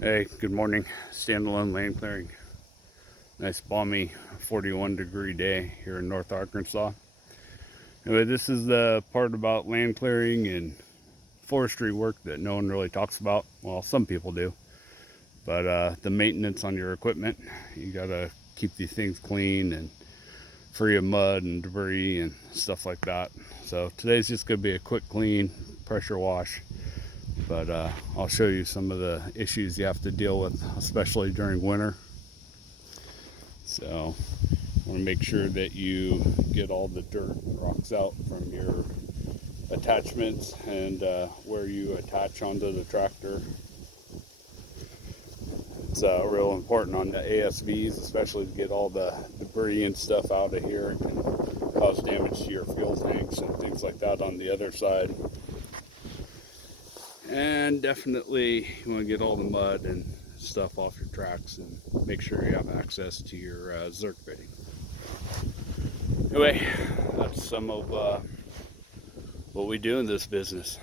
Hey, good morning. Standalone land clearing. Nice balmy 41-degree day here in North Arkansas. Anyway, this is the part about land clearing and forestry work that no one really talks about. Well, some people do, but the maintenance on your equipment. You gotta keep these things clean and free of mud and debris and stuff like that. So today's just gonna be a quick clean, pressure wash. But I'll show you some of the issues you have to deal with, especially during winter. So I want to make sure that you get all the dirt and rocks out from your attachments and where you attach onto the tractor. It's real important on the ASVs, especially to get all the debris and stuff out of here. It can cause damage to your fuel tanks and things like that on the other side. And definitely you want to get all the mud and stuff off your tracks and make sure you have access to your Zerk fitting. Anyway, that's some of what we do in this business.